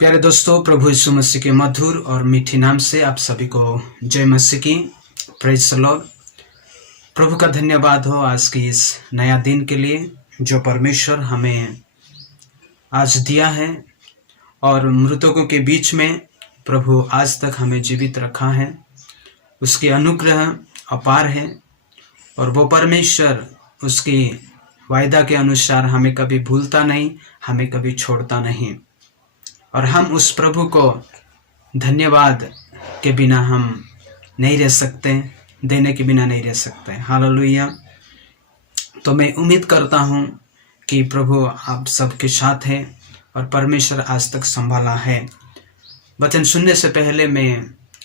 प्यारे दोस्तों, प्रभु यीशु मसीह के मधुर और मीठी नाम से आप सभी को जय मसीह की। Praise the Lord. प्रभु का धन्यवाद हो आज की इस नया दिन के लिए जो परमेश्वर हमें आज दिया है, और मृतकों के बीच में प्रभु आज तक हमें जीवित रखा है। उसके अनुग्रह अपार है और वो परमेश्वर उसकी वायदा के अनुसार हमें कभी भूलता नहीं, हमें कभी छोड़ता नहीं। और हम उस प्रभु को धन्यवाद के बिना हम नहीं रह सकते, देने के बिना नहीं रह सकते। हालेलुया। तो मैं उम्मीद करता हूँ कि प्रभु आप सबके साथ है और परमेश्वर आज तक संभाला है। वचन सुनने से पहले मैं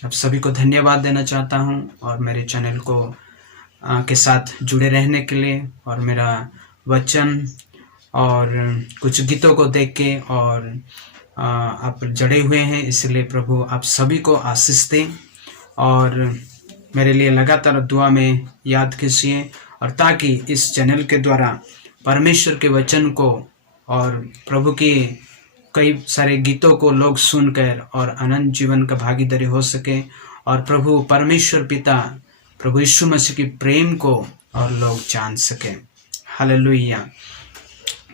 आप सभी को धन्यवाद देना चाहता हूँ और मेरे चैनल को के साथ जुड़े रहने के लिए, और मेरा वचन और कुछ गीतों को देख के और आप जड़े हुए हैं, इसलिए प्रभु आप सभी को आशीष दें और मेरे लिए लगातार दुआ में याद कीजिए, और ताकि इस चैनल के द्वारा परमेश्वर के वचन को और प्रभु के कई सारे गीतों को लोग सुनकर और अनंत जीवन का भागीदारी हो सके, और प्रभु परमेश्वर पिता प्रभु यीशु मसीह की प्रेम को और लोग जान सके। हालेलुया।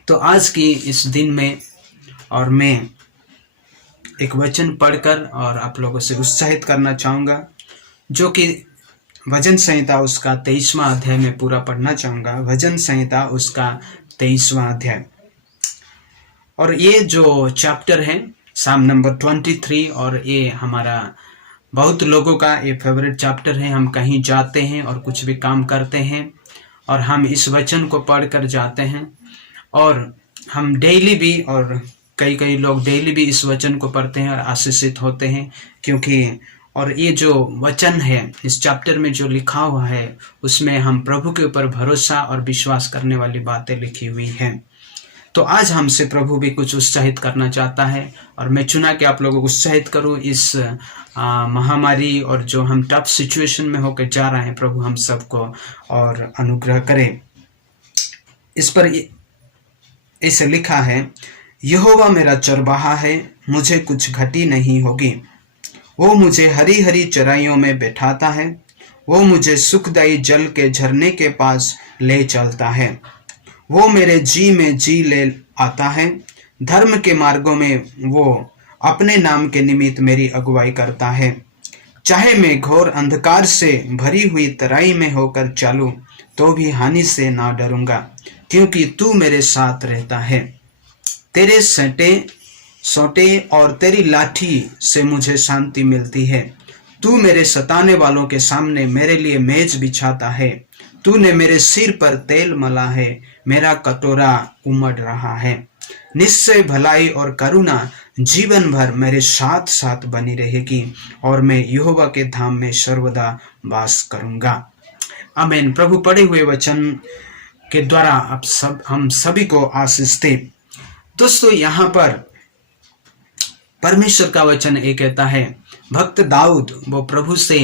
तो आज की इस दिन में और मैं एक वचन पढ़कर और आप लोगों से उत्साहित करना चाहूँगा, जो कि भजन संहिता उसका 23वां अध्याय में पूरा पढ़ना चाहूँगा। भजन संहिता उसका 23वां अध्याय, और ये जो चैप्टर है साम नंबर 23, और ये हमारा बहुत लोगों का ये फेवरेट चैप्टर है। हम कहीं जाते हैं और कुछ भी काम करते हैं और हम इस वचन को पढ़कर जाते हैं, और हम डेली भी और कई लोग डेली भी इस वचन को पढ़ते हैं और आशीषित होते हैं, क्योंकि और ये जो वचन है इस चैप्टर में जो लिखा हुआ है उसमें हम प्रभु के ऊपर भरोसा और विश्वास करने वाली बातें लिखी हुई हैं। तो आज हमसे प्रभु भी कुछ उत्साहित करना चाहता है, और मैं चुना कि आप लोगों को उत्साहित करूं इस महामारी और जो हम टफ सिचुएशन में होकर जा रहे हैं। प्रभु हम सबको और अनुग्रह करे। इस पर ऐसे लिखा है, यहोवा मेरा चरवाहा है, मुझे कुछ घटी नहीं होगी। वो मुझे हरी हरी चराइयों में बैठाता है, वो मुझे सुखदायी जल के झरने के पास ले चलता है। वो मेरे जी में जी ले आता है, धर्म के मार्गों में वो अपने नाम के निमित्त मेरी अगुवाई करता है। चाहे मैं घोर अंधकार से भरी हुई तराई में होकर चलूं, तो भी हानि से ना डरूंगा, क्योंकि तू मेरे साथ रहता है। तेरे सोटे और तेरी लाठी से मुझे शांति मिलती है। तू मेरे सताने वालों के सामने मेरे लिए मेज बिछाता है। तूने मेरे सिर पर तेल मला है, मेरा कटोरा उमड़ रहा है। निश्चय भलाई और करुणा जीवन भर मेरे साथ साथ बनी रहेगी, और मैं यहोवा के धाम में सर्वदा वास करूंगा। आमीन। प्रभु पढ़े हुए वचन के द्वारा हम सभी को आशीष दे। दोस्तों, यहाँ पर परमेश्वर का वचन ये कहता है, भक्त दाऊद वो प्रभु से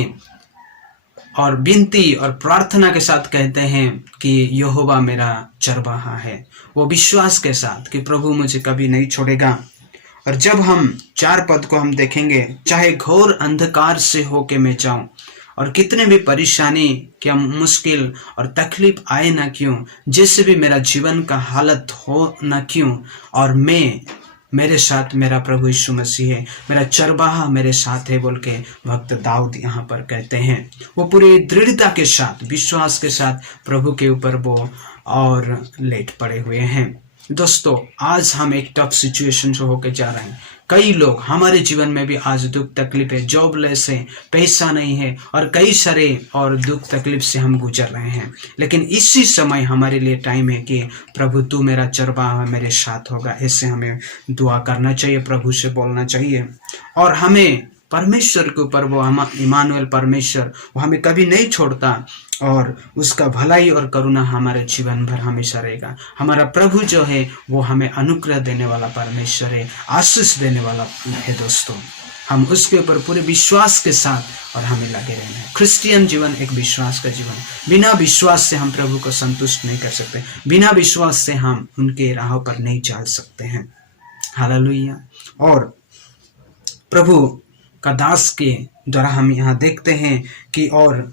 और विनती और प्रार्थना के साथ कहते हैं कि यहोवा मेरा चरवाहा है। वो विश्वास के साथ कि प्रभु मुझे कभी नहीं छोड़ेगा। और जब हम 4 पद को हम देखेंगे, चाहे घोर अंधकार से होके मैं जाऊं, और कितने भी परेशानी क्या मुश्किल और तकलीफ आए ना क्यों, जैसे भी मेरा जीवन का हालत हो ना क्यों, और मेरे साथ मेरा प्रभु यीशु मसीह है, मेरा चरवाहा मेरे साथ है बोल के भक्त दाऊद यहाँ पर कहते हैं। वो पूरी दृढ़ता के साथ, विश्वास के साथ प्रभु के ऊपर वो और लेट पड़े हुए हैं। दोस्तों, आज हम एक टफ सिचुएशन से होकर जा रहे हैं। कई लोग हमारे जीवन में भी आज दुख तकलीफ है, जॉबलेस है, पैसा नहीं है, और कई सारे और दुख तकलीफ से हम गुजर रहे हैं। लेकिन इसी समय हमारे लिए टाइम है कि प्रभु तू मेरा चरवाहा मेरे साथ होगा, ऐसे हमें दुआ करना चाहिए, प्रभु से बोलना चाहिए। और हमें परमेश्वर के ऊपर वो इमानुएल परमेश्वर वो हमें कभी नहीं छोड़ता, और उसका भलाई और करुणा हमारे जीवन भर हमेशा रहेगा। हमारा प्रभु जो है वो हमें अनुग्रह देने वाला परमेश्वर है, आशीष देने वाला है। दोस्तों, हम उसके ऊपर पूरे विश्वास के साथ और हमें लगे रहना है। क्रिश्चियन जीवन एक विश्वास का जीवन। बिना विश्वास से हम प्रभु को संतुष्ट नहीं कर सकते, बिना विश्वास से हम उनके राहों पर नहीं चल सकते हैं। हालेलुया। और प्रभु का दास के द्वारा हम यहाँ देखते हैं कि और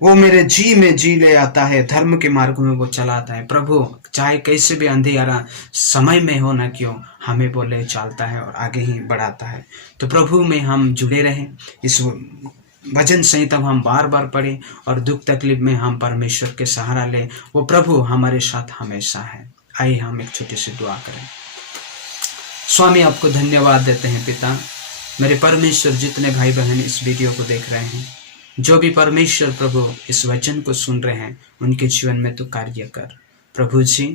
वो मेरे जी में जी ले आता है, धर्म के मार्ग में वो चलाता है। प्रभु चाहे कैसे भी अंधेरा समय में हो ना क्यों, हमें वो ले चलता है और आगे ही बढ़ाता है। तो प्रभु में हम जुड़े रहें, इस भजन संहिता हम बार बार पढ़ें और दुख तकलीफ में हम परमेश्वर के सहारा लें। वो प्रभु हमारे साथ हमेशा है। आइए हम एक छोटी सी दुआ करें। स्वामी, आपको धन्यवाद देते हैं पिता। मेरे परमेश्वर, जितने भाई बहन इस वीडियो को देख रहे हैं, जो भी परमेश्वर प्रभु इस वचन को सुन रहे हैं, उनके जीवन में तू कार्य कर। प्रभु जी,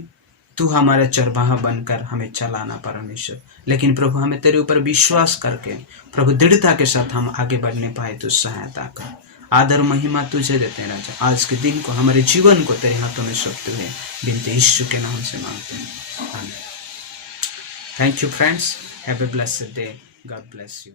तू हमारा चरवाहा बनकर हमें चलाना परमेश्वर, लेकिन प्रभु हमें तेरे ऊपर विश्वास करके प्रभु दृढ़ता के साथ हम आगे बढ़ने पाए, तू सहायता कर। आदर महिमा तुझे देते हैं राजा। आज के दिन को, हमारे जीवन को तेरे हाथों में सौंपते हुए बिनती यीशु के नाम से मांगते हैं, आमीन। Thank you friends, have a blessed day, God bless you.